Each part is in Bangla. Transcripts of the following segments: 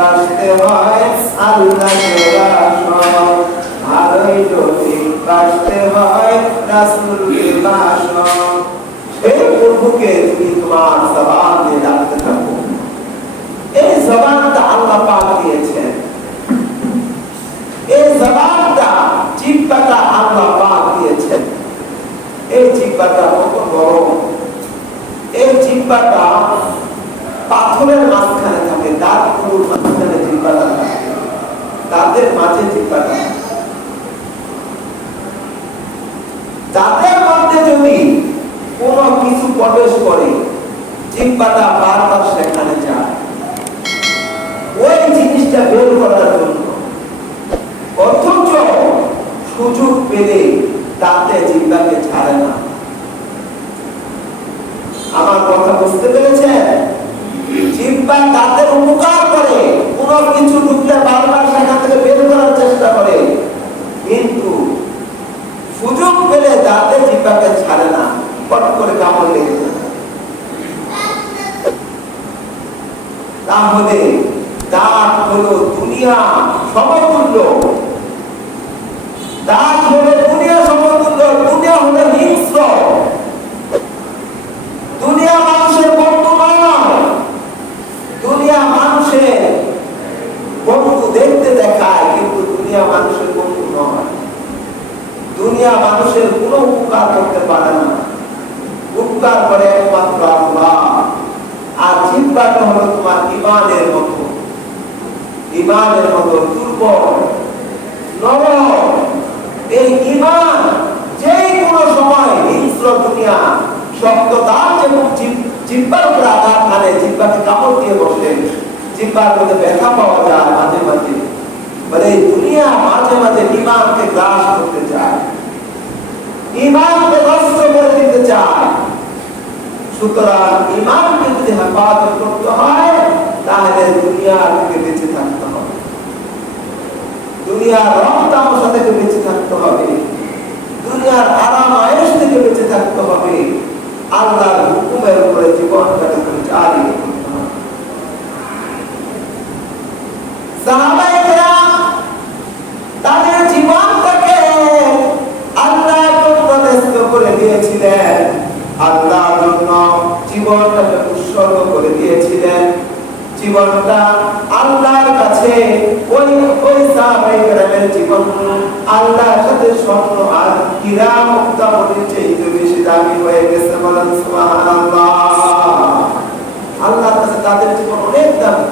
বাঁচতে হয় আল্লাহকে বাসন, ভালোই যদি বাঁচতে হয় রাসূলকে বাসন। এই প্রভুকে তুমি তোমার জবান দিয়ে ডাকতে থাকো। এই জবানটা আল্লাহ পাক দিয়েছেন, এই জবানটা জিহ্বাটা আল্লাহ পাক দিয়েছেন। এই জিহ্বাটা কত বড়! এই জিহ্বাটা পাথরের মাঝখানে থাকে, দাঁতগুলোর মাঝখানে জিহ্বাটা থাকে, দাঁতের মাঝে জিহ্বাটা। দাঁতের মধ্যে যদি কোনো কিছু প্রবেশ করে জিহ্বাটা বারবার সেখানে যায় ওই জিনিসটা বের করার জন্য। অথচ সুযোগ পেলে দাঁতে জিহ্বাকে ছাড়ে না। আমার কথা বুঝতে পেরেছেন? জিহ্বা দাঁতের উপকার করে, কোনো কিছু ঢুকলে বারবার সেখান থেকে বের করার চেষ্টা করে, কিন্তু সুযোগ পেলে দাঁতে জিহ্বাকে ছাড়ে না, পট করে কামড় লেগে যায়। তাহলে দাঁত হলো দুনিয়া সমতুল্য, দাঁত হলো দুনিয়া সমতুল্য। দুনিয়া হলো হিংস্র, দুনিয়া মানুষের বন্ধু নয়। দুনিয়া মানুষের বন্ধু দেখতে দেখায়, কিন্তু দুনিয়া মানুষের বন্ধু নয়। দুনিয়া মানুষের কোনো উপকার করতে পারে না, উপকার করে একমাত্র আল্লাহ। আর জিহ্বাটা হলো তোমার ঈমানের মতো, ঈমানের মতো দুর্বল, নরম। এই ঈমান যে কোনো সময় হিংস্র দুনিয়া শক্ত দাঁত এবং জিহ্বার উপর আঘাত হানে, জিহ্বাকে কামড় দিয়ে বসে, জিহ্বার মধ্যে ব্যথা পাওয়া যায় মাঝে মাঝে। মানে এই দুনিয়া মাঝে মাঝে ঈমানকে গ্রাস করতে চায়, ঈমানকে নষ্ট করে দিতে চায়। সুতরাং ঈমানকে যদি হেফাজত করতে হয় তাহলে দুনিয়া থেকে বেঁচে থাকতে হবে, দুনিয়ার রং তামাশা থেকে বেঁচে থাকতে হবে, দুনিয়ার আরাম আয়েশ থেকে বেঁচে থাকতে হবে। আল্লাহর হুকুমের উপরে জীবনটাকে চালিয়ে করতে হবে। সাহাবায়ে কেরাম তাদের জীবনটাকে আল্লাহর জন্য ন্যস্ত করে দিয়েছিলেন, আল্লাহর জন্য জীবনটাকে উৎসর্গ করে দিয়েছিলেন। জীবনটা আল্লাহর কাছে ওই সাহাবায়ে কেরামের জীবন আল্লাহর সাথে স্বর্ণ আর হীরা মুক্তা মনির চেয়ে বেশি দামি হয়ে গেছে। বলেন সুবহানাল্লাহ। আল্লাহর কাছে তাদের জীবন অনেক দামি,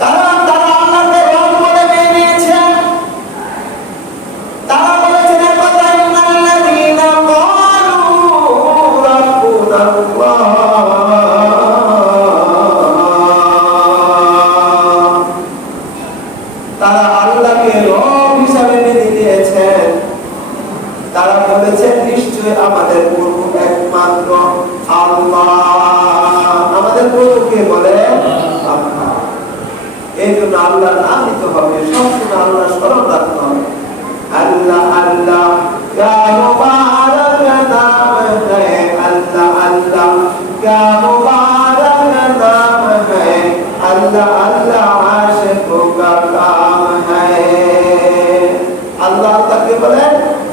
কারণ তারা আল্লাহকে রব বলে মেনে নিয়েছেন। তারা বলেছেন একথা, ইন্নাল্লাযীনা ক্বালু রাব্বুনাল্লাহ, তারা আল্লাহকে রব হিসাবে মেনে নিয়েছেন। তারা বলেছেন নিশ্চয় আমাদের প্রভু একমাত্র আল্লাহ। আমাদের প্রভুকে বলে আল্লাহ। এই জন্য আল্লাহর নাম নিতে হবে, সবসময় আল্লাহ স্মরণ রাখতে হবে। আল্লাহ আল্লাহ ক্যা মুবারক নাম হ্যায়, আল্লাহ আল্লাহ ক্যা মুবারক নাম হ্যায়, আল্লাহ আল্লাহ আশিকোं का काम है। আল্লাহ তাকে বলে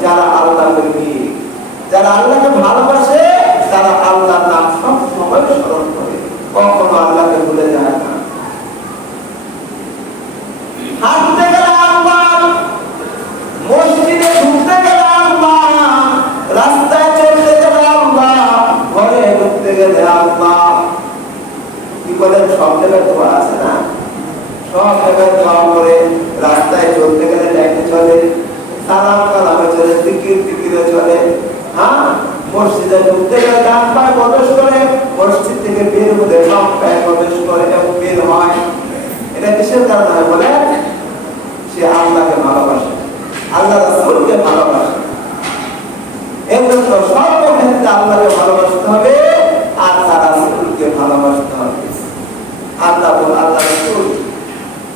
যারা আল্লাহ প্রেমী, যারা আল্লাহকে ভালোবাসে, তারা আল্লাহর নাম সব সময় স্মরণ করে, কখনো আল্লাহকে ভুলে যায় না। হাঁটতে গেলে আল্লাহ, মসজিদে ঢুকতে গেলে আল্লাহ, রাস্তায় চলতে গেলে আল্লাহ, ঘরে ঢুকতে গেলে আল্লাহ। কি বলেন? সব জায়গায় দোয়া আছে না? সব জায়গায় দোয়া করে, রাস্তায় চলতে গেলে ডাইকে চলে, সালাম কালামে চলে, জিকির জিকিরে চলে। হ্যাঁ, মসজিদে ঢুকতে গেলে ডান পায়ে প্রবেশ করে, মসজিদ থেকে বের হতে বাম পায়ে প্রবেশ করে এবং বের হয়। এটা কিসের কারণে হয় বলে? সে আল্লাহকে ভালোবাসে, আল্লাহ রাসূলকে ভালোবাসে। এই জন্য সর্বক্ষেত্রে আল্লাহকে ভালোবাসতে হবে আর তার রাসূলকে ভালোবাসতে হবে। আল্লাহ বল, আল্লাহ রাসূল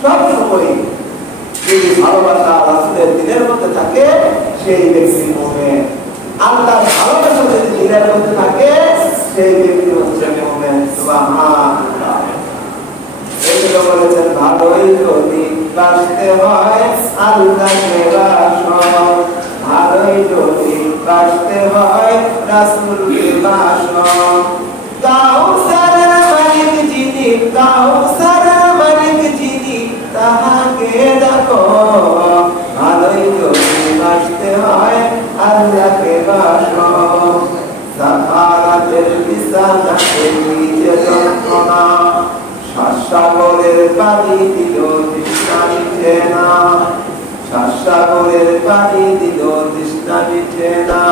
সব সময় যদি ভালোবাসা রাসূলের দিলের মধ্যে থাকে, সেই ব্যক্তি মুমিন। আল্লাহর ভালোবাসা যদি দিলের মধ্যে থাকে, সেই ব্যক্তি হচ্ছে মুমিন। সুবহানাল্লাহ। ভালোই যদি বাসতে হয় আল্লাহকে বাসো, ভালোই যদি বাসতে হয় রাসূলকে বাসো। কাউসারের মালিক যিনি, কাউসারের মালিক যিনি, তাহাকে ডাকো, ভালোই যদি বাসতে হয় আল্লাহকে বাসো। সাহারাতের বিছানাতে নিচে যন্ত্রণা, সাগরের পানি দিল তৃষ্ণা মিটে না, সাগরের পানি দিল তৃষ্ণা মিটে না।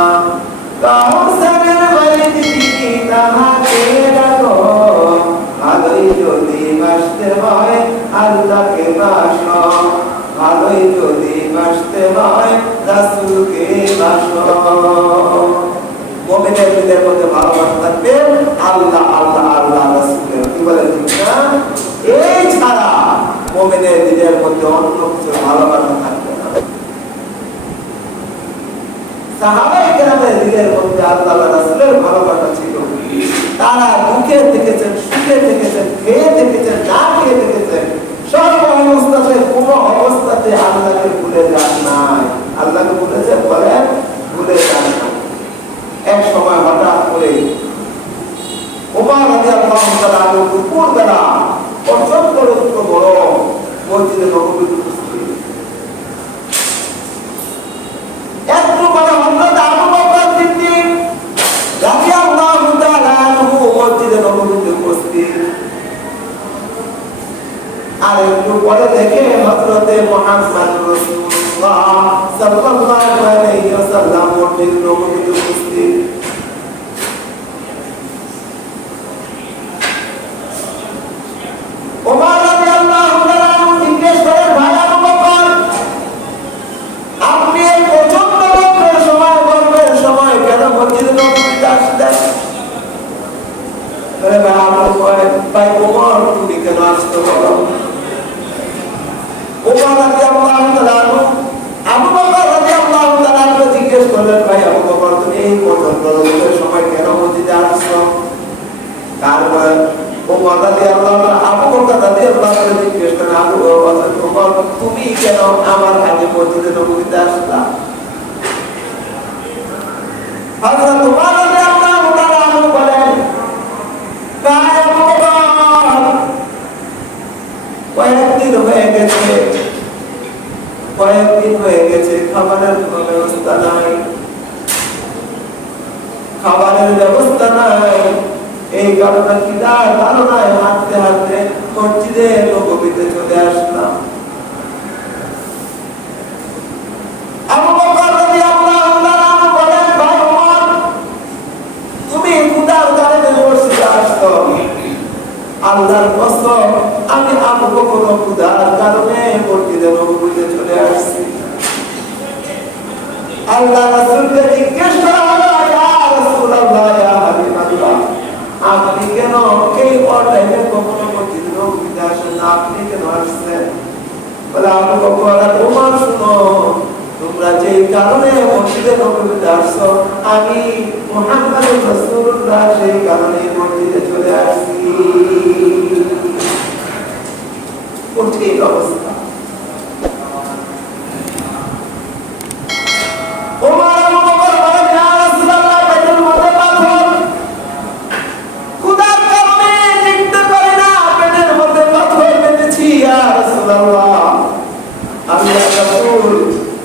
কাউসারের মালিক যিনি, তাহাকে ডাকো, ভালোই যদি বাসতে হয় আল্লাহকে বাসো, ভালোই যদি বাসতে হয় রাসূলকে বাসো। মুমিনের দিলের মধ্যে ভালোবাসা থাকবে আল্লাহ আল্লাহ আল্লাহ রাসূলের, কি বলেন ঠিক না? এই ছাড়া মুমিনের দিলের মধ্যে অন্য কিছু ভালোবাসা থাকবে না। সাহাবায়ে কেরামের দিলের মধ্যে আল্লাহ রাসূলের ভালোবাসা ছিল। তারা দুঃখে দেখেছেন, সুখে দেখেছেন, খেয়ে দেখেছেন, না খেয়ে দেখেছেন, সর্ব অবস্থাতে কোনো অবস্থাতে আল্লাহকে ভুলে যান নাই। আল্লাহকে ভুলেছে বলেন, ভুলে যান না। এক সময় হঠাৎ করে ওমর রাদিয়াল্লাহু তাআলা দুপুর বেলা প্রচন্ড রৌদ্র গরম, মসজিদে নববীতে উপস্থিত। একটু পরে হযরত আবু বকর সিদ্দিক রাদিয়াল্লাহু তাআলা মসজিদে নববীতে উপস্থিত। আর একটু পরে দেখে হযরতে মুহাম্মদ রাসূলুল্লাহ সাল্লাল্লাহু আলাইহি ওয়াসাল্লাম মসজিদে নববীতে উপস্থিত। ওমর রাদিয়াল্লাহু তাআলা জিজ্ঞেস করেন, ভাই আবু বকর, আপনি এই প্রচন্ড রৌদ্রের সময়, গরমের সময় কেন মসজিদে নববীতে আসলেন? বলে, ভাই আবু বকর, ভাই ওমর, তুমি কেন আসতে বলো? ওমর রাদিয়াল্লাহু তাআলা আবু বকর রাদিয়াল্লাহু তাআলা জিজ্ঞেস করলেন, ভাই আবু বকর, তুমি এই প্রচন্ড রৌদ্রের সময় কেন মসজিদে আসছো? তারপর ওমর রাদিয়াল্লাহু তাআলা আবু বকর রাদিয়াল্লাহু তাআলা জিজ্ঞেস করেন, আবু বকর, ওমর, তুমি কেন আমার আগে মসজিদে নববীতে আসলা? হযরত ওমর রাদিয়াল্লাহু তাআলা বলেন, ভাই আবু বকর, কয়েকদিন হয়ে গেছে খাবারের কোনো ব্যবস্থা নাই, খাবারের ব্যবস্থা নাই। এই কারণে খিদার ধারণায় হাঁটতে হাঁটতে মসজিদে নববীতে চলে আসলাম। আবু বকর রাদিয়াল্লাহু তাআলা বলেন, ভাই ওমর, তুমি ক্ষুধার কারণে মসজিদে আসছো, আল্লাহর কসম আমি আবু বকর ক্ষুধার কারণে মসজিদে নববীতে চলে আসছি। আল্লাহ রাসূলকে জিজ্ঞেস করা হলো, ইয়া রাসূলুল্লাহ, ইয়া হাবিবাল্লাহ, আপনি কেন এই টাইমে কখনো মসজিদে নববীতে আসেন না, আপনি কেন আসছেন? বলে, আবু বকর আর ওমর, শুনো, তোমরা যে কারণে মসজিদে নববীতে আসছো, আমি মুহাম্মদ রাসূলুল্লাহ সেই কারণে মসজিদে চলে আসছি। কঠিন অবস্থা। ওমর আবু বকর বলেন, ইয়া রাসূলুল্লাহ, পেটের মধ্যে পাথর, ক্ষুধার কারণে টিকতে পারি না, পেটের মধ্যে পাথর বেঁধেছি, ইয়া রাসূলুল্লাহ। আল্লাহর রাসূল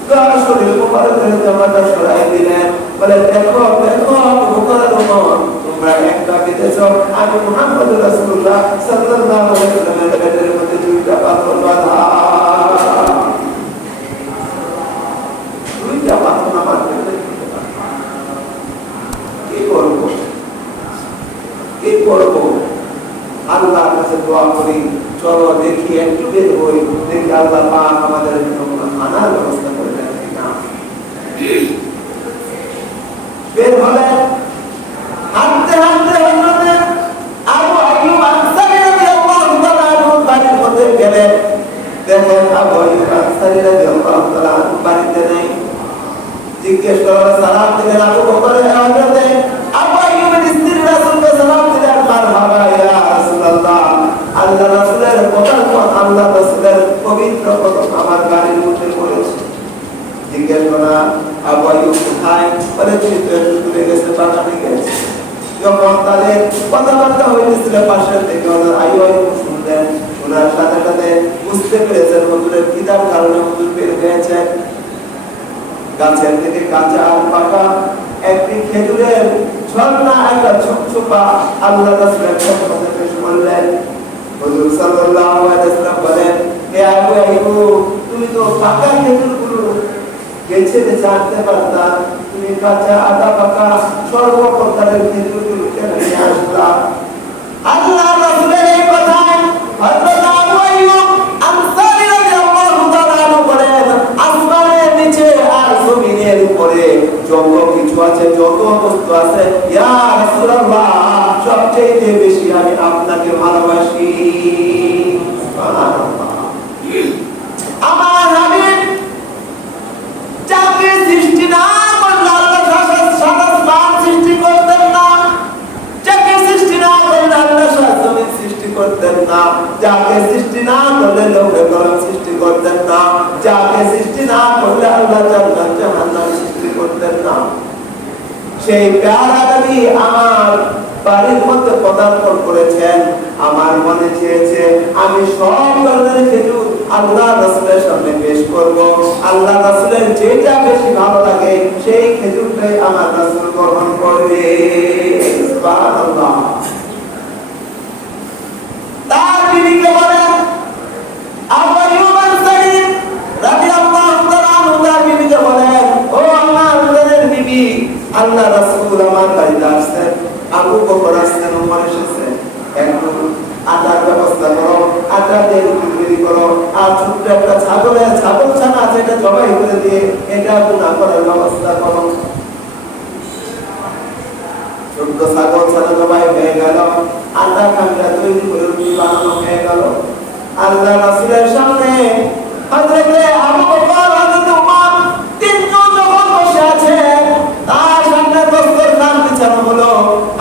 তার শরীর মোবারকের জামাটা সরাই দিলেন, বলে, দেখো দেখো আবু বকর আর ওমর, তোমরা একটা বেঁধেছো, আমি মুহাম্মদ রাসূলুল্লাহ সাল্লাল্লাহু আলাইহি ওয়াসাল্লামের পেটের মধ্যে দুইটা পাথর বাঁধা। দুইটা পাথর আমার পেটে, কি করবো, কি করবো? আল্লাহর কাছে দোয়া করি, চলো দেখি একটু বের হই, দেখি আল্লাহ পাক আমাদের জন্য কোনো খানার ব্যবস্থা করে দেন কিনা। বের হলেন, হাঁটতে হাঁটতে হাঁটতে আবু আইয়ুব আনসারী রাদিয়াল্লাহু তাআলা বাড়ির মধ্যে গেলেন। দেখেন আবু আইয়ুব আনসারী রাদিয়াল্লাহু তাআলা বাড়িতে নেই। জিজ্ঞেস করলেন, সালাম দিলেন আবু বকরের হযরতে আবু আইয়ুবের স্ত্রী রাসূলকে সালাম দিলেন, মারহাবা ইয়া রাসূলুল্লাহ, আল্লাহ রাসূলের কথার পর আল্লাহ রাসূলের পবিত্র কদম আমার গাড়ির মধ্যে পড়েছে। জিজ্ঞেস করা আবু আইয়ুব কোথায়? বলে তিনি তো একটু দূরে গেছে, বাগানে গেছে। যখন তাদের কথাবার্তা হইতেছিল পাশের থেকে আইয়ুব শুনলেন, শোনার সাথে সাথে বুঝতে পেরেছেন হুজুরের কিতাব কারণে হুজুর বের হয়েছে। গাছের থেকে কাঁচা আর পাকা একটি খেজুরের ঝর্ণা, একটা ছোপছোপা আল্লাহ রাসূলের সামনে পেশ করলেন। হুজুর সাল্লাল্লাহু আলাইহি ওয়াসাল্লাম বলেন, হে আবু আইয়ুব, তুমি তো পাকা খেজুরগুলো গেছে জানতে পারতা, তুমি কাঁচা আধা পাকা সর্ব প্রকারের খেজুরগুলো কেন নিয়ে আসলা? আল্লাহ রাসূলের এই কথায় হযরত আবু আইয়ুব আনসারী রাদিয়াল্লাহু তাআলা বলেন, আসমানের নিচে আর জমিনের উপরে যত কিছু আছে, যত বস্তু আছে, ইয়া রাসূলুল্লাহ, সবচেয়ে বেশি আমি আপনাকে ভালোবাসি। সুবহানাল্লাহ। আমার হাবিব যাকে সৃষ্টি না করলে আল্লাহ সারা সৃষ্টি করতেন না, যাকে সৃষ্টি না করলে আল্লাহ জমিন সৃষ্টি করতেন না, যাকে সৃষ্টি না করলে লৌহে কলম সৃষ্টি করতেন না, যাকে সৃষ্টি না করলে আল্লাহ জান্নাত জাহান্নাম সৃষ্টি করতেন না। সেই প্যারা নবী আমার বাড়ির মধ্যে পদার্পণ করেছেন। আমার মনে চেয়েছে আমি সব ধরনের খেজুর আল্লাহ রাসূলের সামনে পেশ করব। আল্লাহ রাসূলের যেটা বেশি ভালো লাগে সেই খেজুরটাই আমার রাসূল গ্রহণ করবে। সুবহানাল্লাহ। তার বিবিকে বলেন, আবু আইয়ুব আনসারী রাদিয়াল্লাহু তাআলা আনহু তার বিবিকে বলেন, ও আমার নবীর বিবি, আল্লাহ রাসূল আমার বাড়িতে আসছেন, আবু বকর আসছেন, ওমর এসেছেন, একটু আটার ব্যবস্থা করো, আটা দিয়ে রুটি তৈরি করো, আর ছোট্ট একটা ছাগল ছানা আছে, এটা জবাই করে দিয়ে এটা গুনাহ করার ব্যবস্থা করো। ছোট্ট ছাগল ছানা জবাই হয়ে গেল, আটা কামড়া তৈরি করে রুটি বানানো হয়ে গেল। আল্লাহ রাসূলের সামনে হযরতে আবু বকর, হযরতে উমর তিনজন যখন বসে আছে, তার সামনে দস্তরখান বিছানো হলো,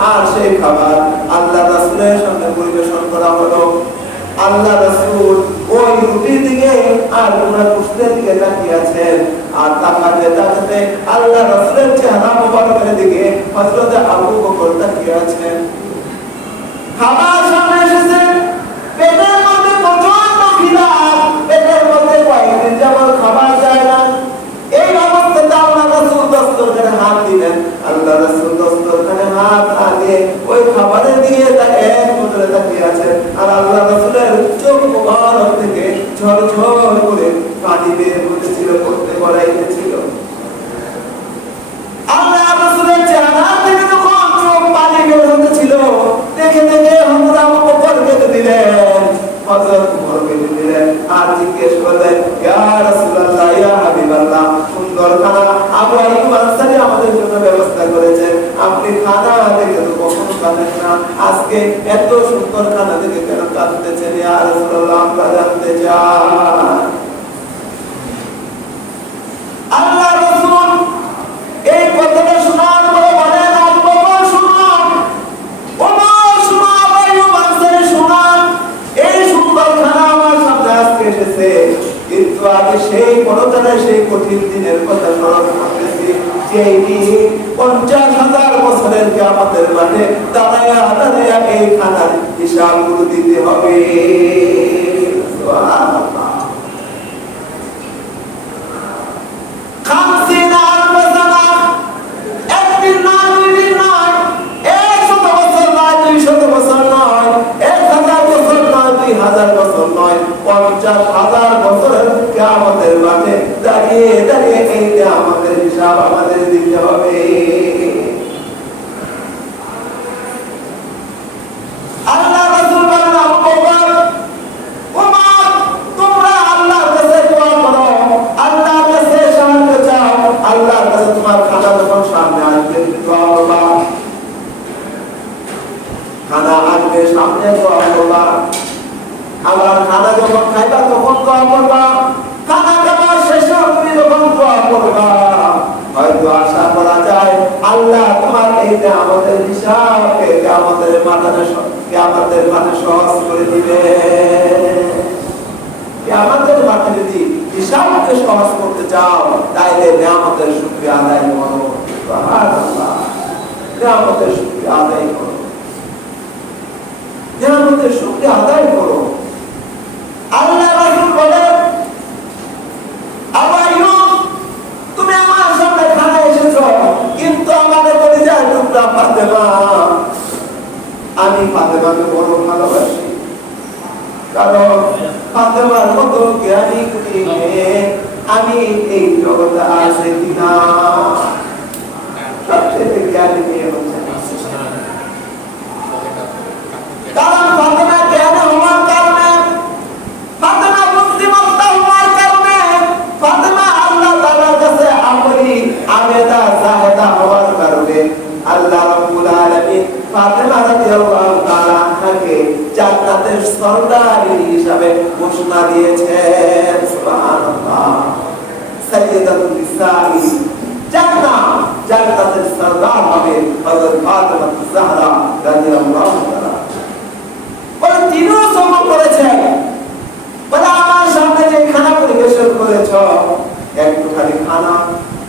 আর সেই খাবার আল্লাহ রাসূলের সামনে পরিবেশন করা হলো। আল্লাহ রাসূল ওই রুটির দিকে আর ওনার কুশলের দিকে তাকিয়ে আছেন, আর তাকাতে আল্লাহ রাসূলের চেহারা মোবারকের দিকে হযরতে আবু বকর তাকিয়ে আছেন। খাবার সামনে এসেছে, পেটের মধ্যে প্রচন্ড খিদা, পেটের মধ্যে কয়েকদিন যাবত খাবার যায় না। এই অবস্থাতে আল্লাহ রাসূল দস্তরখানে হাত দিলেন। আল্লাহ রাসূল দস্তরখানে হাত দিয়ে ওই খাবারের দিকে এক নজরে তাকিয়ে আছেন, আর আল্লাহ রাসূলের চোখ মোবারক থেকে ঝরঝর করে পানি বের হতেছিল, পড়তে গড়াইতেছিল। আল্লাহ রাসূলের চেহারা থেকে যখন চোখ পানি বের হতেছিল, দেখে হযরত আবু বকর কেঁদে দিলেন, হযরত উমর কেঁদে দিলেন, আর জিজ্ঞেস করলেন, ইয়া রাসূলুল্লাহ, ইয়া হাবিবাল্লাহ, সুন্দর খানা আবু আইয়ুব আনসারী আমাদের জন্য ব্যবস্থা করেছেন, আপনি খানা দেখে তো কখনো কাঁদেন না, আজকে এত সুন্দর খানা দেখে কেন কাঁদতেছেন? ইয়া রাসূলুল্লাহ, আমরা জানতে চাই। আল্লাহ রাসূল এই কথাটা শোনার পরে বলেন, আবু বকর শুনুন, ওমর শুনুন, আবু আইয়ুব আনসারী শুনুন, এই সুন্দর খানা আমার সামনে আজকে এসেছে, কিন্তু আমি সেই পরকালে সেই কঠিন দিনের কথা স্মরণ করতেছি, যেই দিন 50,000 বছরের কিয়ামতের মাঠে দাঁড়ায়া এই খানার হিসাবগুলো দিতে হবে। সুবহানাল্লাহ। একদিন নয়, 2 দিন নয়, 100 বছর নয়, 200 বছর নয়, 1000 বছর নয়, 2000 বছর নয়, 50,000 বছরের কিয়ামতের মাঠে দাঁড়িয়ে এই কিয়ামতের হিসাব আমাদের দিতে হবে। আল্লাহ রাসূল বলেন, আবু বকর, ওমর, তোমরা আল্লাহর কাছে দোয়া করো, আল্লাহর কাছে সাহায্য চাও, আল্লাহর কাছে তোমার খানা যখন সামনে আসবে দোয়া করবা, খানা আসবে সামনে দোয়া করবা, আবার খানা যখন খাইবা তখন দোয়া করবা, খানা খাবার শেষে তুমি যখন দোয়া করবা, হয়তো আশা করা যায় আল্লাহ তোমার এই যে আমাদের হিসাব, এই যে আমাদের মাথার কিয়ামতের মাঠে সহজ করে দিবে। কিয়ামতের মাঠে যদি হিসাবকে সহজ করতে চাও তাইলে নিয়ামতের শুকরিয়া আদায় করো। সুবহানাল্লাহ, নিয়ামতের শুকরিয়া আদায় করো, নিয়ামতের শুকরিয়া আদায় করো। আল্লাহ রাসূল বলেন, আবু আইয়ুব, তুমি আমার সামনে খানা এসেছো, কিন্তু আমাদের কলিজার টুকরা ফাতেমা, আমি ফাতেমাকে বড় ভালোবাসি, কারণ ফাতেমার মতো জ্ঞানী গুণী মেয়ে আমি এই জগতে আছে কিনা। সবচেয়ে জ্ঞানী মেয়ে হচ্ছে কারণ ফাতেমা জ্ঞানী হওয়ার কারণে, ফাতেমা বুদ্ধিমত্তা হওয়ার কারণে, ফাতেমা আল্লাহ তাআলার কাছে আমলি আবেদা জাহেদা হওয়ার কারণে আল্লাহ রাব্বুল আলামিন ফাতেমা রাদিয়াল্লাহু তাআলা আনহাকে জান্নাতের সরদারি হিসাবে ঘোষণা দিয়েছেন। সুবহানাল্লাহ, সাইয়্যিদাতুন নিসাই, জান্নাতের সরদার হবে হযরত ফাতেমা জাহরা রাদিয়াল্লাহু তাআলা। বলে তিনিও সবর করেছেন, বলে আমার সামনে যে খানা পরিবেশন করেছ, একটুখানি খানা,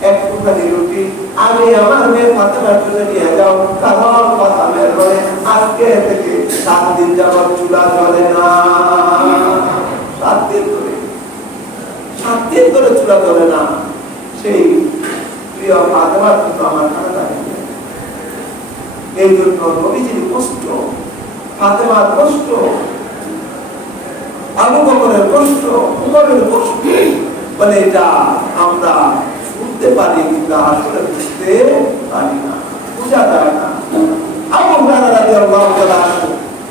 একটুখানি রুটি আমি আমার মেয়ে ফাতেমার জন্য নিয়ে যাও, কারণ ফাতেমার ঘরে আজকে থেকে 7 দিন যাবত চুলা জ্বলে না। 7 দিন ধরে চুলা জ্বলে না। সেই প্রিয় ফাতেমার কিন্তু আমার খানা লাগে। এই জন্য নবীজির কষ্ট, ফাতেমার কষ্ট, আবু বকরের কষ্ট, উমরের কষ্ট, বলে এটা আমরা শুনতে পারি কিন্তু আসলে বুঝতে পারি না, বোঝা যায় না। আবু হুরায়রা রাদিয়াল্লাহু তাআলা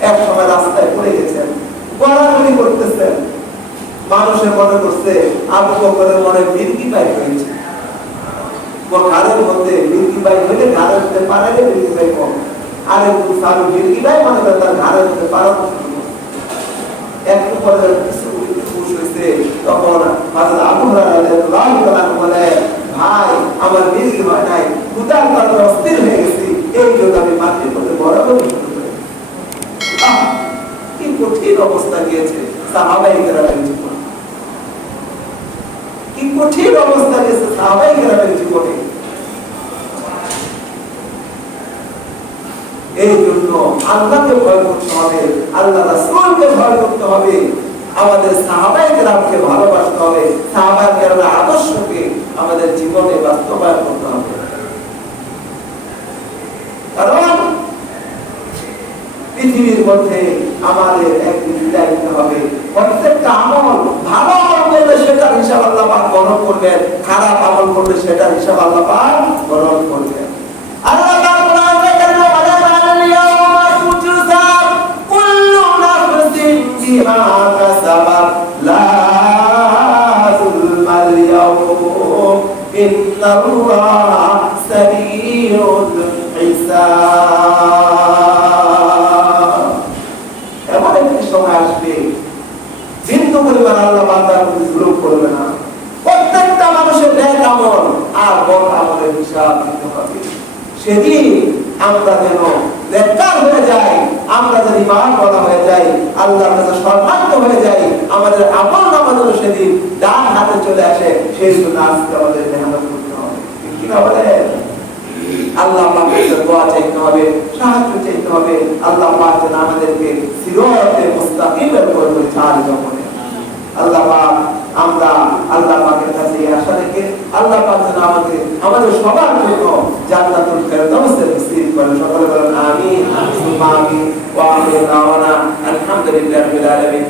এক সময় রাস্তায় পড়ে গেছেন, গড়াগড়ি করতেছেন, মানুষের মনে করছে আবু বকরের মনে মির্গি পাই হয়েছে। ঘাড়ের মধ্যে মির্গি পাই হইলে ঘাড়ের মধ্যে পাড়াইলে মির্গি পাই কম, আর একটু সারু মির্গি পাই মনে করে তার ঘাড়ের মধ্যে পাড়ানো একটু পরে খুশ হয়েছে। তখন হযরত আবু হুরায়রা রাদিয়াল্লাহু তাআলা বলে, ভাই আমার মির্গি হয় নাই, ক্ষুধার কারণে অস্থির হয়ে গেছি, এই জন্য আমি মাটির মধ্যে গড়াগড়ি শুরু করি। কি কঠিন অবস্থা গিয়েছে সাহাবায়ে কেরামের জীবনে, কি কঠিন অবস্থা গিয়েছে সাহাবায়ে কেরামের জীবনে। এই জন্য আল্লাহকে ভয় করতে হবে, আল্লাহ রাসূলকে ভয় করতে হবে, আমাদের সাহাবায়ে কেরামকে ভালোবাসতে হবে, সাহাবায়ে কেরামের আদর্শকে আমাদের জীবনে বাস্তবায়ন করতে হবে। কারণ পৃথিবীর মধ্যে আমাদের একদিন বিদায় নিতে হবে। প্রত্যেকটা আমল, ভালো আমল করলে সেটার হিসাব আল্লাহ পাক গ্রহণ করবেন, খারাপ আমল করলে সেটার হিসাব আল্লাহ পাক গ্রহণ করবেন। আল্লাহ পাক কোরআনে কারিমে বলেন, আল-ইয়াওমা তুজজা কুল্লু নাফসিন বিমা কাসাবাত লা যুলমাল ইয়াওম ইন্নাল্লাহা সারিউল হিসাব। এমন একটি সময় আসবে বিন্দু পরিমাণ আল্লাহ বান্দার প্রতি জুলুম করবে না। প্রত্যেকটা মানুষের ন্যায় আমল আর বড় আমলের হিসাব দিতে হবে। সেদিন আমরা যেন নেককার হয়ে যাই, আমরা যেন ঈমানওয়ালা হয়ে যাই, আল্লাহর কাছে সম্মানিত হয়ে যাই, আমাদের আমল নামা যেন সেদিন ডান হাতে চলে আসে, সেই জন্য আজকে আমাদের মেহনত করতে হবে। কি না বলে? আল্লাহ পাকের কাছে দোয়া চাইতে হবে, সাহায্য চাইতে হবে। আল্লাহ পাক যেন আমাদেরকে সিরাতে মুস্তাকিমের উপর পরিচালিত করেন। আল্লাহ পাক, আমরা আল্লাহ পাকের কাছে এই আশা রেখে আল্লাহ পাক যেন আমাদের সবার জন্য জান্নাতুল ফেরদাউসের নসিব করেন। সকলে বলেন আমিন। সুবহানাল্লাহি ওয়া বিহামদিহি, আলহামদুলিল্লাহি রাব্বিল আলামিন।